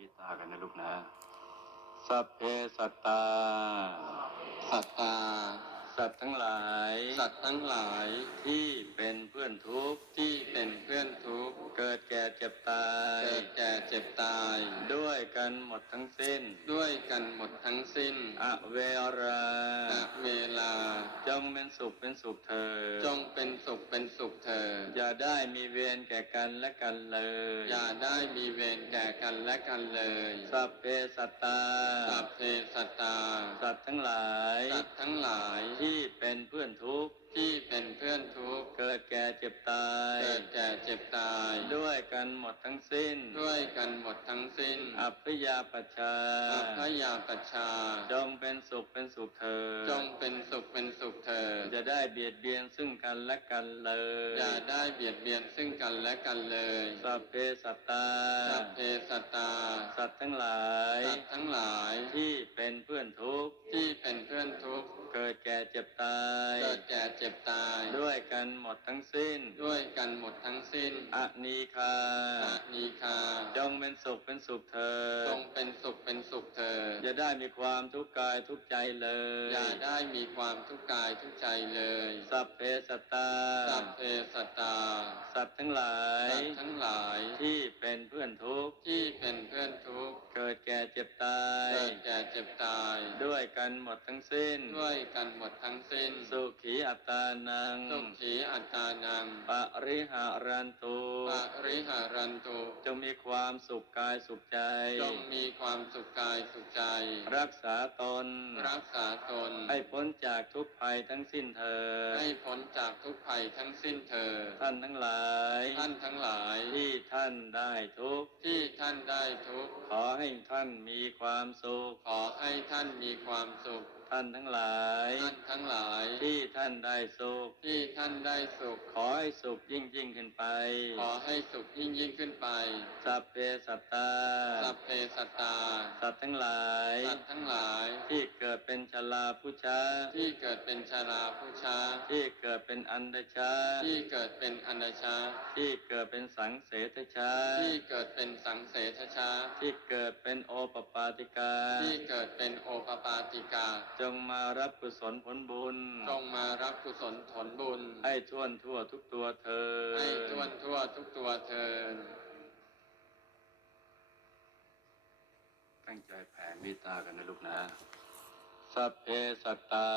เมตตากันนะลูกนะ สัพเพสัตตา สัตตา สัตว์ทั้งหลาย สัตว์ทั้งหลายที่เป็นเพื่อนทุกข์ที่เป็นเพื่อนทุกข์เกิดแก่เจ็บตายเกิดแก่เจ็บตาย ด้วยกันหมดทั้งสิ้น ด้วยกันหมดทั้งสิ้นอเวราณเวลา จงเป็นสุขเป็นสุขเธอญจงเป็นสุขเป็นสุขเถิดอย่าได้มีเวรแก่กันและกันเลย อย่าได้มีเวรแก่กันและกันเลย สัพเพสัตตา สัพเพสัตตา สัตว์ทั้งหลาย สัตว์ทั้งหลายที่ที่เป็นเพื่อนทุกข์ ที่เป็นเพื่อนทุกข์เกิดแก่เจ็บตาย เกิดแก่เจ็บตาย ด้วยกันหมดทั้งสิ้น ด้วยกันหมดทั้งสิ้น อัพยาปัชชาอัพยาปชชา จงเป็นสุขเป็นสุขเธอญจงเป็นสุขเป็นสุขเถิดจะได้เบียดเบียนซึ่งกันและกันเลยอย่าได้เบียดเบียนซึ่งกันและกันเลย สัพเพสัตตา สัพเพสัตตา สัตว์ทั้งหลาย สัตว์ทั้งหลายที่เป็นเพื่อนทุกข์ ที่เป็นเพื่อนทุกข์ เกิดแก่เจ็บตาย เกิดแก่เจ็บตาย ด้วยกันหมดทั้งสิ้น ด้วยกันหมดทั้งสิ้นอนีคาอานีคาจงเป็นสุขเป็นสุขเธอจญงเป็นสุขเป็นสุขเถิดจะได้มีความทุกข์กายทุกข์ใจเลย อย่าได้มีความทุกข์กายทุกข์ใจเลย สัพเพสัตตา สัพเพสัตตา สัตว์ทั้งหลาย สัตว์ทั้งหลายที่เป็นเพื่อนทุกข์ที่เป็นเพื่อนทุกข์ เกิดแก่เจ็บตาย เกิดแก่เจ็บตาย ด้วยกันหมดทั้งสิ้น ด้วยกันหมดทั้งสิ้น สุขีอัตตานัง สุขีอัตตานัง ปริหารันตุปริหารันตุจงมีความสุขกายสุขใจ จงมีความสุขกายสุขใจ รักษาตน รักษาตน ให้พ้นจากทุกภัยทั้งสิ้นเธอญให้พ้นจากทุกภัยทั้งสิ้นเถิดท่านทั้งหลาย ท่านทั้งหลายที่ ท่านได้ทุกข์ ที่ท่านได้ทุกข์ ขอให้ท่านมีความสุข ขอให้ท่านมีความสุข ท่านทั้งหลาย ท่านทั้งหลาย ที่ท่านได้สุข ที่ท่านได้สุข ขอให้สุขยิ่งยิ่งขึ้นไป ขอให้สุขยิ่งยิ่งขึ้นไป สัพเพสัตตา สัพเพสัตตา สัตว์ทั้งหลาย สัตว์ทั้งหลาย ที่เกิดเป็นชลาผู้ช้าที่เกิดเป็นชาราผู้ช้าที่เกิดเป็นอันดชาที่เกิดเป็นอนาชาที่เกิดเป็นสังเสทชา ที่เกิดเป็นสังเสทชา ที่เกิดเป็นโอปปาติกา ที่เกิดเป็นโอปปาติกา จงมารับกุศลผลบุญ จงมารับกุศลผลบุญ ให้ท่วนทั่วทุกตัวเธอญให้ทั่วทั่วทุกตัวเทินตั้งใจแผ่เมตตากันนะลูกนะ สัพเพสัตตา